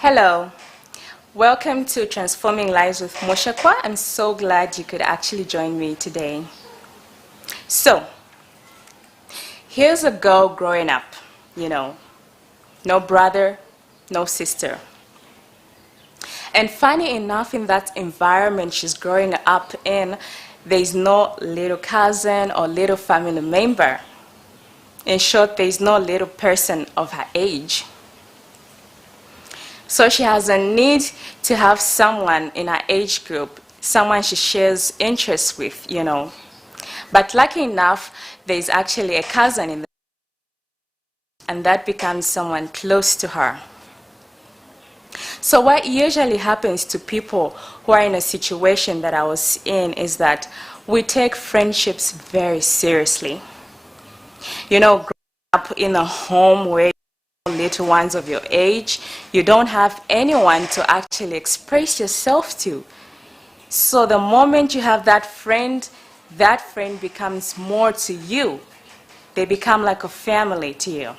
Hello, welcome to Transforming Lives with Mushekwa. I'm so glad you could actually join me today. So, here's a girl growing up, no brother, no sister. And funny enough, in that environment she's growing up in, there's no little cousin or little family member. In short, there's no little person of her age. So she has a need to have someone in her age group, someone she shares interests with, But lucky enough, there's actually a cousin in the and that becomes someone close to her. So what usually happens to people who are in a situation that I was in is that we take friendships very seriously. Growing up in a home where little ones of your age, you don't have anyone to actually express yourself to. So the moment you have that friend becomes more to you. They become like a family to you.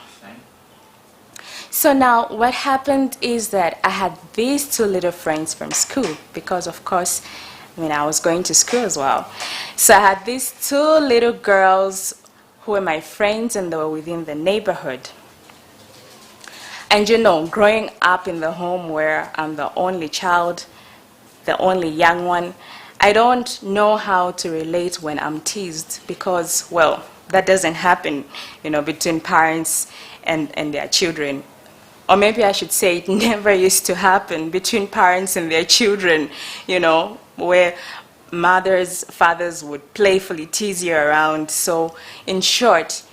So now what happened is that I had these two little friends from school because, of course, I was going to school as well. So I had these two little girls who were my friends and they were within the neighborhood. And growing up in the home where I'm the only child, the only young one, I don't know how to relate when I'm teased because, that doesn't happen, between parents and their children. Or maybe I should say it never used to happen between parents and their children, where mothers, fathers would playfully tease you around. So in short,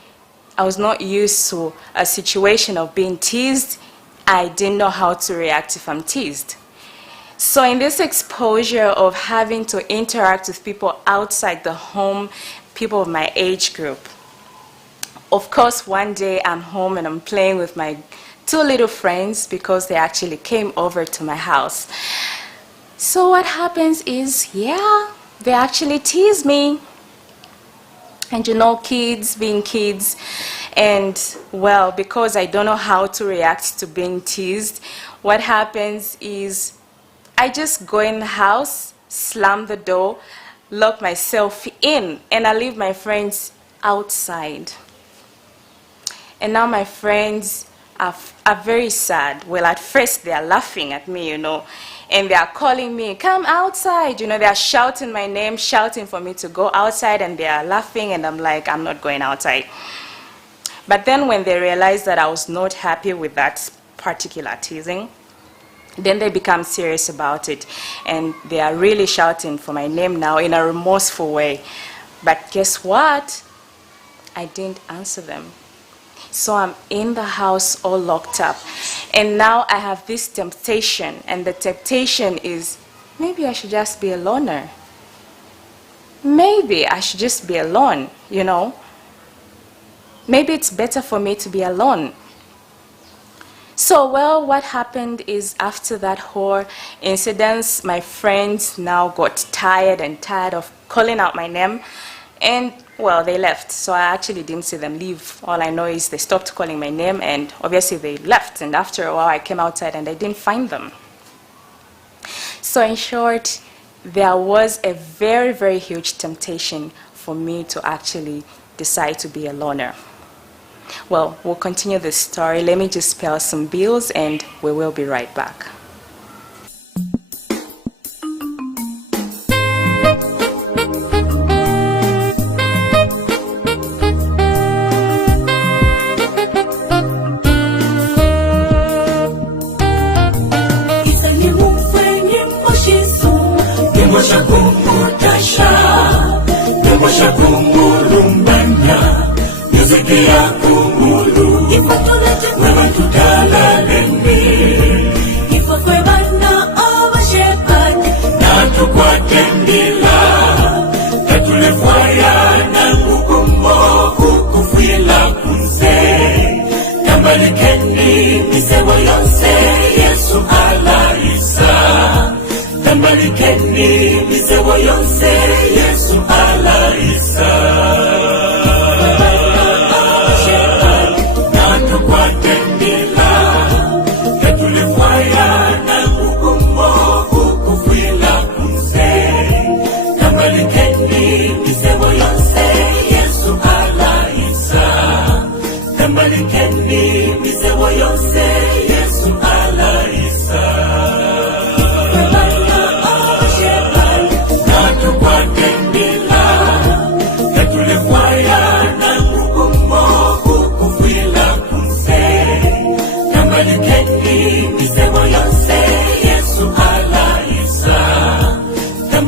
I was not used to a situation of being teased. I didn't know how to react if I'm teased. So in this exposure of having to interact with people outside the home, people of my age group, of course, one day I'm home and I'm playing with my two little friends because they actually came over to my house. So what happens is, they actually tease me. And kids being kids, and because I don't know how to react to being teased, what happens is I just go in the house, slam the door, lock myself in, and I leave my friends outside. And now my friends are very sad. Well, at first they are laughing at me, and they are calling me, come outside. They are shouting my name, shouting for me to go outside, and they are laughing, and I'm like, I'm not going outside. But then when they realized that I was not happy with that particular teasing, then they become serious about it, and they are really shouting for my name now in a remorseful way. But guess what? I didn't answer them. So I'm in the house all locked up. And now I have this temptation. And the temptation is, maybe I should just be a loner. Maybe I should just be alone, Maybe it's better for me to be alone. So, what happened is after that whole incident, my friends now got tired of calling out my name. And they left. So I actually didn't see them leave. All I know is they stopped calling my name and obviously they left. And after a while I came outside and I didn't find them. So in short, there was a very, very huge temptation for me to actually decide to be a loner. Well, we'll continue this story. Let me just pay some bills and we will be right back. Yesu ala isa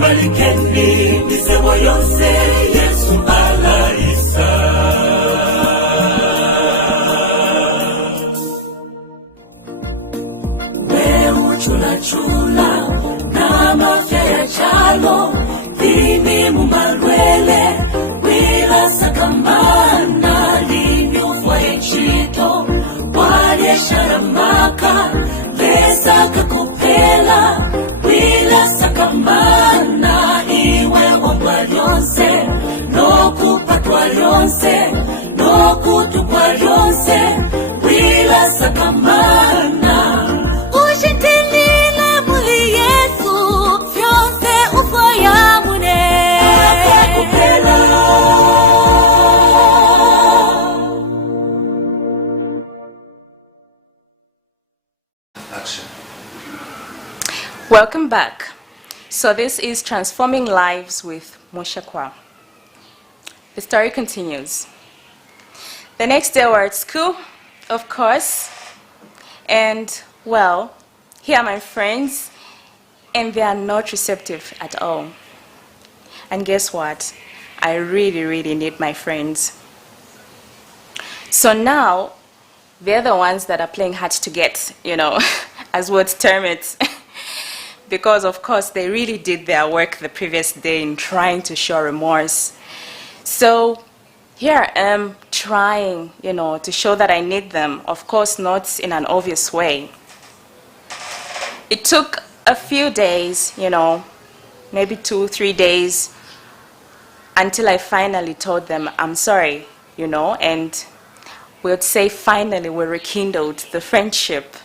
balikeni misemo yose Yesu alaisa Wewe chula na mafya ya chalo Dini mumbalwele wila sakamana Lini ufwaye chito wale sharamaka Lesa kakupela wila sakamana Iwe wangwa lyonse no kupatwa lyonse no kutupwa lyonse wila sakamana Ushitilile muli Yesu fyonse ufoya mune Akakupela Action. Welcome back. So this is Transforming Lives with Mushekwa. The story continues. The next day we're at school, of course, and well, here are my friends, and they are not receptive at all. And guess what? I really need my friends. So now, they're the ones that are playing hard to get, as would term it. Because, of course, they really did their work the previous day in trying to show remorse. So here I am trying, to show that I need them. Of course, not in an obvious way. It took a few days, maybe 2-3 days, until I finally told them, I'm sorry, and we would say finally we rekindled the friendship.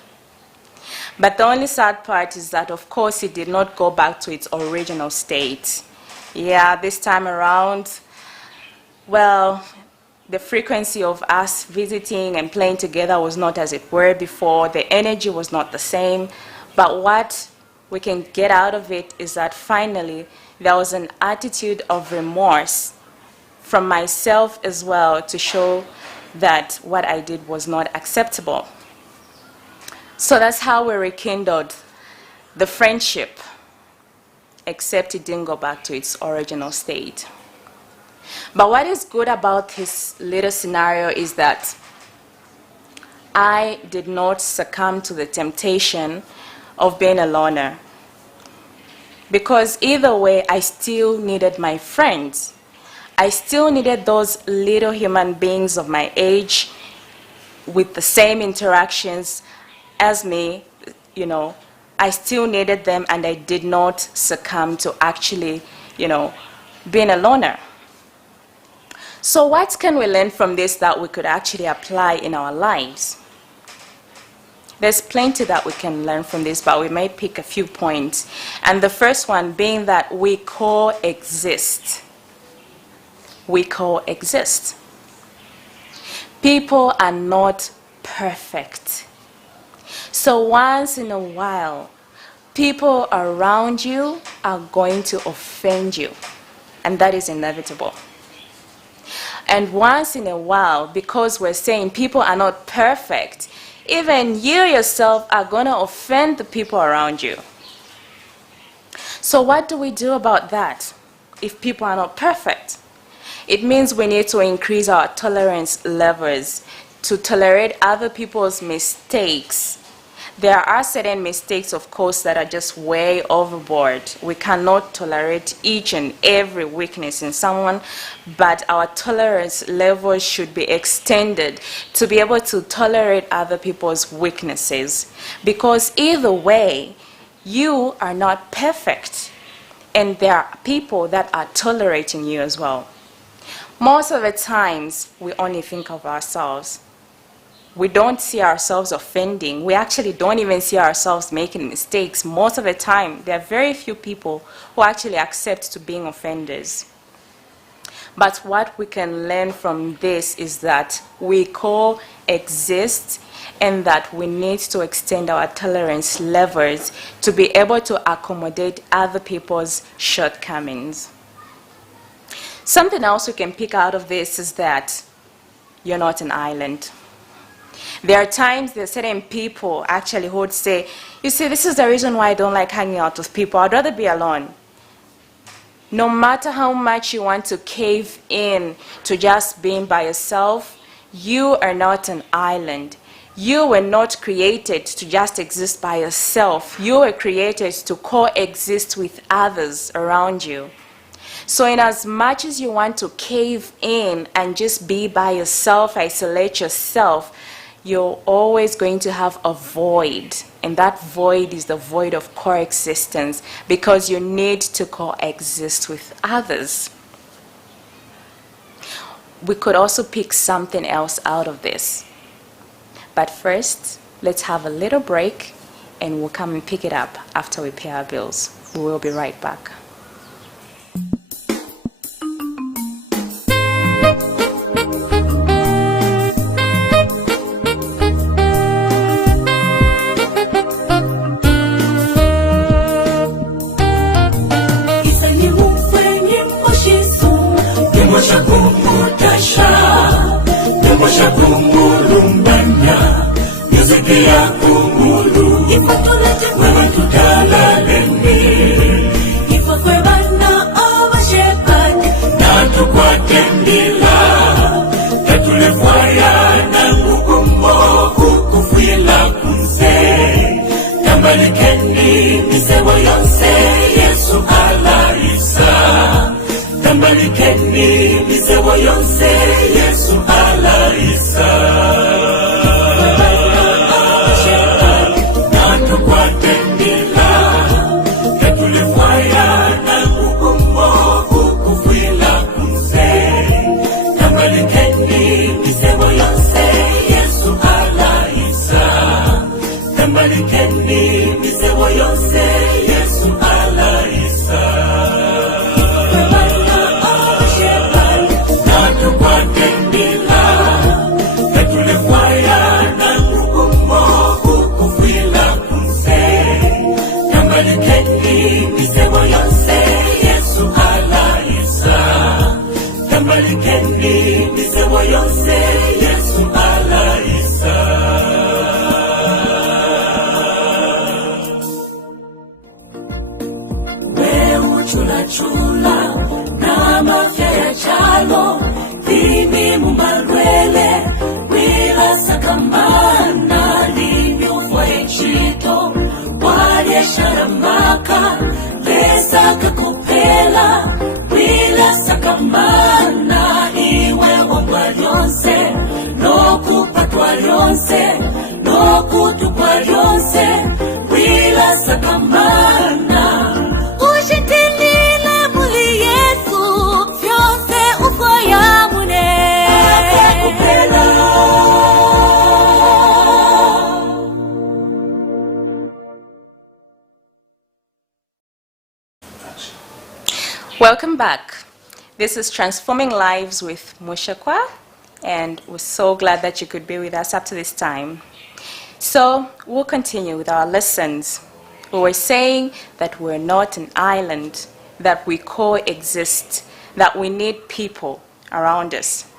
But the only sad part is that, of course, it did not go back to its original state. Yeah, this time around, well, the frequency of us visiting and playing together was not as it were before. The energy was not the same. But what we can get out of it is that finally there was an attitude of remorse from myself as well to show that what I did was not acceptable. So that's how we rekindled the friendship, except it didn't go back to its original state. But what is good about this little scenario is that I did not succumb to the temptation of being a loner. Because either way, I still needed my friends. I still needed those little human beings of my age with the same interactions as me, I still needed them, and I did not succumb to actually, being a loner. So what can we learn from this that we could actually apply in our lives? There's plenty that we can learn from this, but we may pick a few points. And the first one being that we coexist. We coexist. People are not perfect. So once in a while, people around you are going to offend you, and that is inevitable. And once in a while, because we're saying people are not perfect, even you yourself are going to offend the people around you. So what do we do about that if people are not perfect? It means we need to increase our tolerance levels to tolerate other people's mistakes. There are certain mistakes, of course, that are just way overboard. We cannot tolerate each and every weakness in someone, but our tolerance levels should be extended to be able to tolerate other people's weaknesses. Because either way, you are not perfect, and there are people that are tolerating you as well. Most of the times, we only think of ourselves. We don't see ourselves offending. We actually don't even see ourselves making mistakes. Most of the time, there are very few people who actually accept to being offenders. But what we can learn from this is that we coexist, and that we need to extend our tolerance levels to be able to accommodate other people's shortcomings. Something else we can pick out of this is that you're not an island. There are times there are certain people actually who would say, you see, this is the reason why I don't like hanging out with people. I'd rather be alone. No matter how much you want to cave in to just being by yourself, you are not an island. You were not created to just exist by yourself. You were created to coexist with others around you. So in as much as you want to cave in and just be by yourself, isolate yourself, you're always going to have a void. And that void is the void of coexistence, because you need to coexist with others. We could also pick something else out of this. But first, let's have a little break, and we'll come and pick it up after we pay our bills. We will be right back. Welcome back. This is Transforming Lives with Mushekwa, and we're so glad that you could be with us up to this time. So we'll continue with our lessons. We were saying that we're not an island, that we coexist, that we need people around us.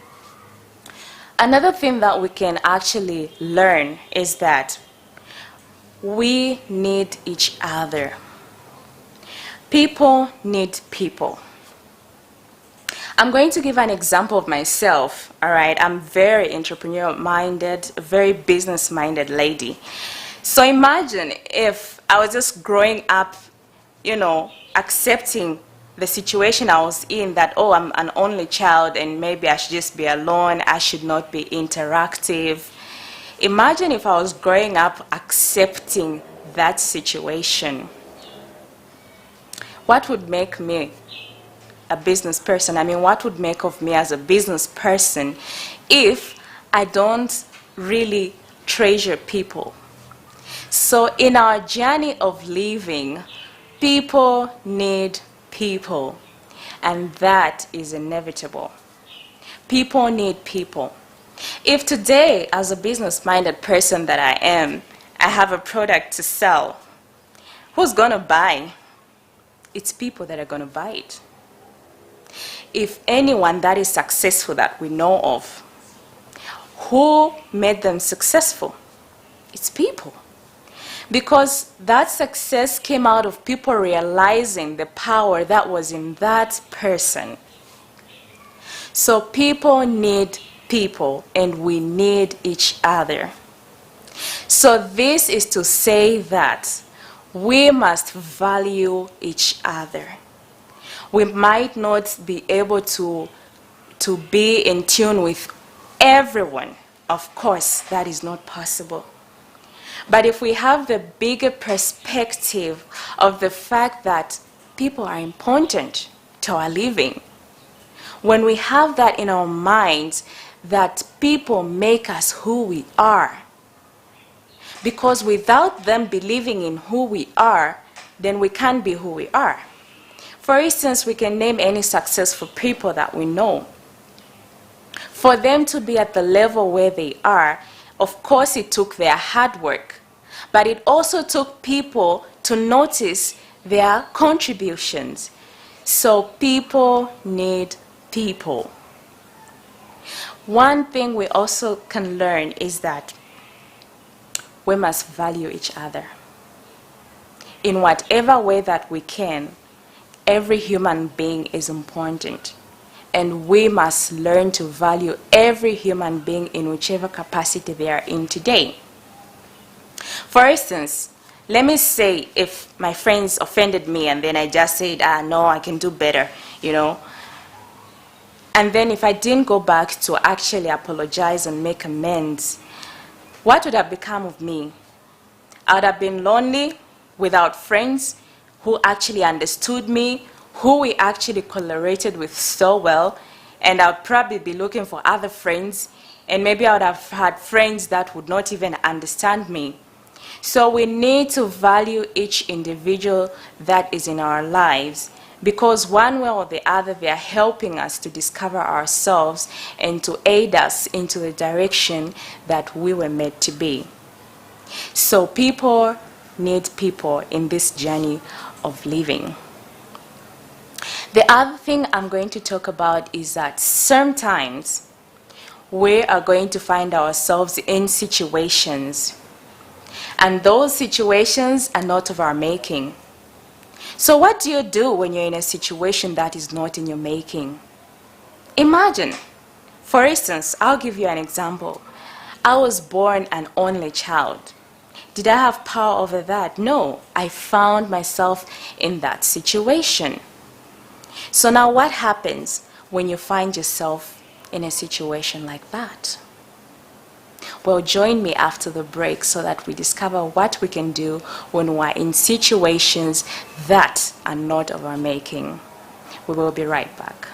Another thing that we can actually learn is that we need each other. People need people. I'm going to give an example of myself, all right? I'm very entrepreneur-minded, a very business-minded lady. So imagine if I was just growing up, accepting the situation I was in, that, oh, I'm an only child and maybe I should just be alone, I should not be interactive. Imagine if I was growing up accepting that situation. What would make me a business person? What would make of me as a business person if I don't really treasure people? So in our journey of living, people need people, and that is inevitable. People need people. If today, as a business-minded person that I am, I have a product to sell, who's going to buy? It's people that are going to buy it. If anyone that is successful that we know of, who made them successful? It's people. because that success came out of people realizing the power that was in that person. So people need people, and we need each other. So this is to say that we must value each other. We might not be able to be in tune with everyone. Of course, that is not possible. But if we have the bigger perspective of the fact that people are important to our living, when we have that in our minds, that people make us who we are, because without them believing in who we are, then we can't be who we are. For instance, we can name any successful people that we know. For them to be at the level where they are, of course it took their hard work, but it also took people to notice their contributions. So people need people. One thing we also can learn is that we must value each other. In whatever way that we can, every human being is important. And we must learn to value every human being in whichever capacity they are in today. For instance, let me say if my friends offended me and then I just said, no, I can do better, And then if I didn't go back to actually apologize and make amends, what would have become of me? I would have been lonely, without friends who actually understood me, who we actually collaborated with so well, and I would probably be looking for other friends, and maybe I would have had friends that would not even understand me. So we need to value each individual that is in our lives, because one way or the other they are helping us to discover ourselves and to aid us into the direction that we were made to be. So people need people in this journey of living. The other thing I'm going to talk about is that sometimes we are going to find ourselves in situations, and those situations are not of our making. So what do you do when you're in a situation that is not in your making? Imagine, for instance, I'll give you an example. I was born an only child. Did I have power over that? No, I found myself in that situation. So now what happens when you find yourself in a situation like that? Well, join me after the break so that we discover what we can do when we're in situations that are not of our making. We will be right back.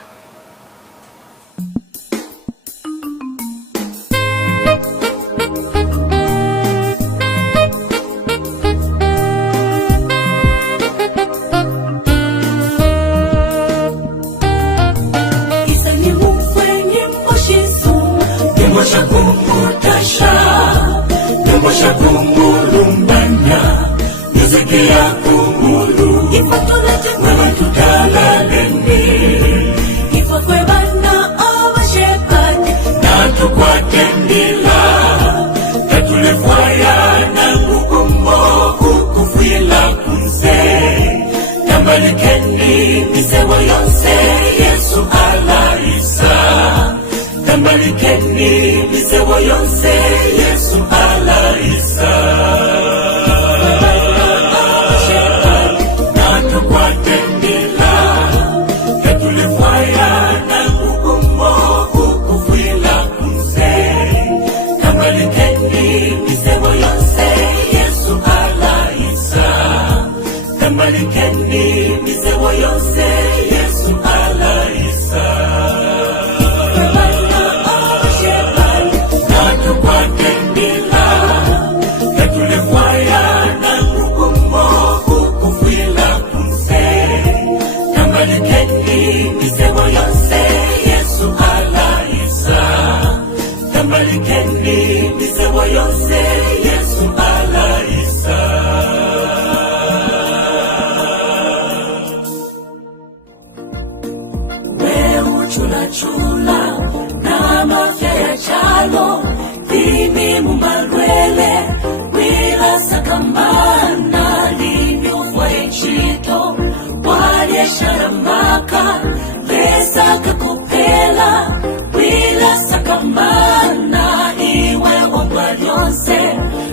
sharamaka lesaka kopela wila sakamana iwe omba lyonse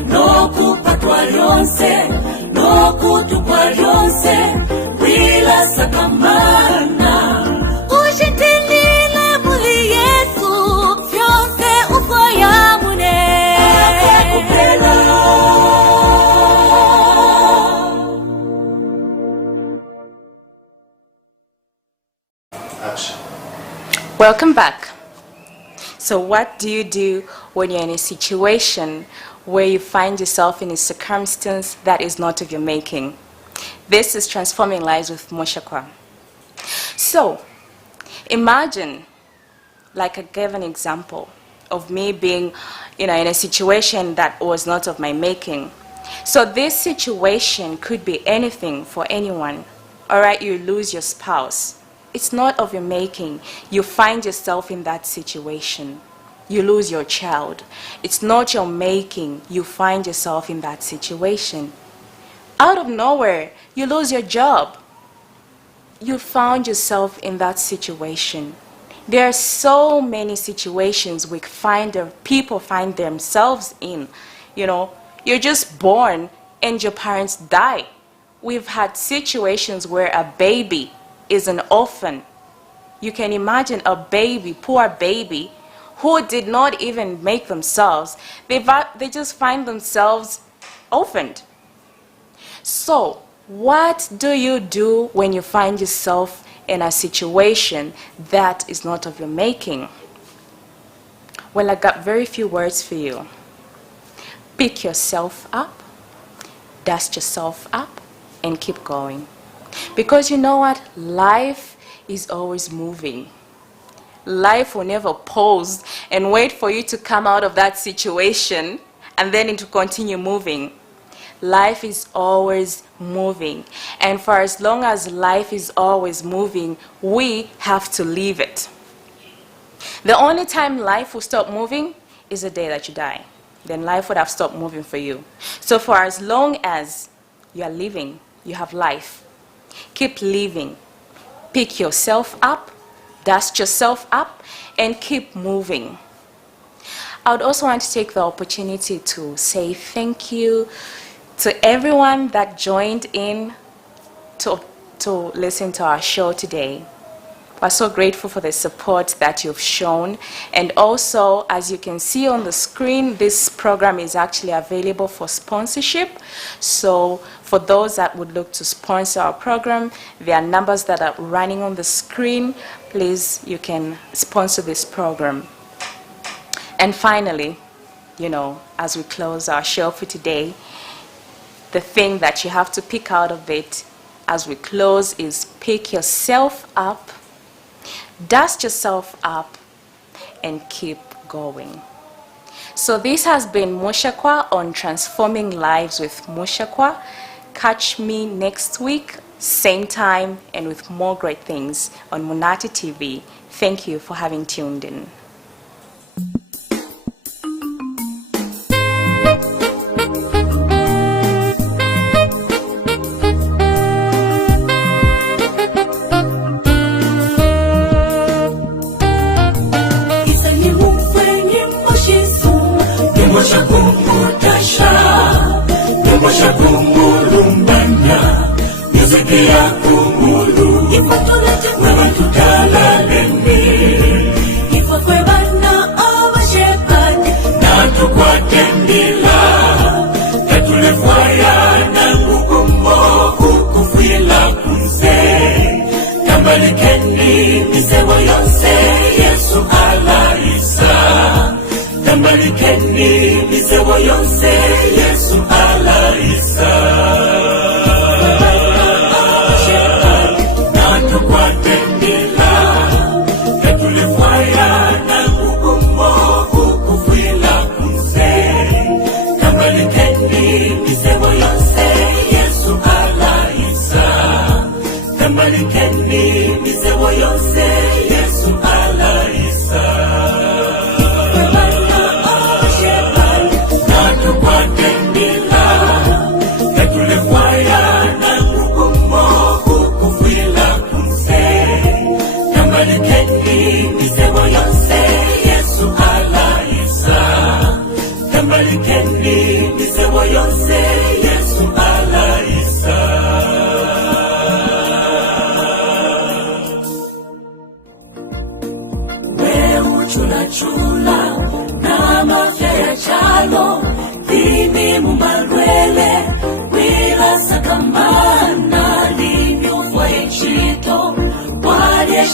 nokupatwa lyonse nokutupwa lyonse wila sakamana ushitilile muli Yesu vyonse ufoyamune akakupela. Action. Welcome back. So what do you do when you're in a situation where you find yourself in a circumstance that is not of your making? This is Transforming Lives with Mushekwa. So imagine, like I gave an example of me being, in a situation that was not of my making. So this situation could be anything for anyone. All right, you lose your spouse. It's not of your making. You find yourself in that situation. You lose your child. It's not your making. You find yourself in that situation. Out of nowhere, you lose your job. You found yourself in that situation. There are so many situations people find themselves in. You're just born and your parents die. We've had situations where a baby is an orphan. You can imagine a baby, poor baby, who did not even make themselves. They just find themselves orphaned. So, what do you do when you find yourself in a situation that is not of your making? Well, I got very few words for you. Pick yourself up, dust yourself up, and keep going. Because you know what? Life is always moving. Life will never pause and wait for you to come out of that situation and then to continue moving. Life is always moving. And for as long as life is always moving, we have to live it. The only time life will stop moving is the day that you die. Then life would have stopped moving for you. So for as long as you are living, you have life. Keep living. Pick yourself up, dust yourself up, and keep moving. I would also want to take the opportunity to say thank you to everyone that joined in to listen to our show today. We're so grateful for the support that you've shown. And also, as you can see on the screen, this program is actually available for sponsorship. So for those that would look to sponsor our program, there are numbers that are running on the screen. Please, you can sponsor this program. And finally, as we close our show for today, the thing that you have to pick out of it as we close is pick yourself up, dust yourself up, and keep going. So this has been Mushekwa on Transforming Lives with Mushekwa. Catch me next week, same time, and with more great things on Munati TV. Thank you for having tuned in. Fire,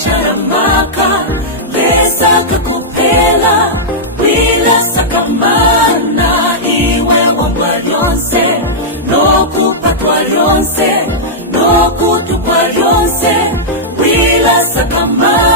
sharamaka lesaka kupela wila sakamana iwe wangwa lyonse nokupatwa lyonse nokutupwa lyonse wila sakamana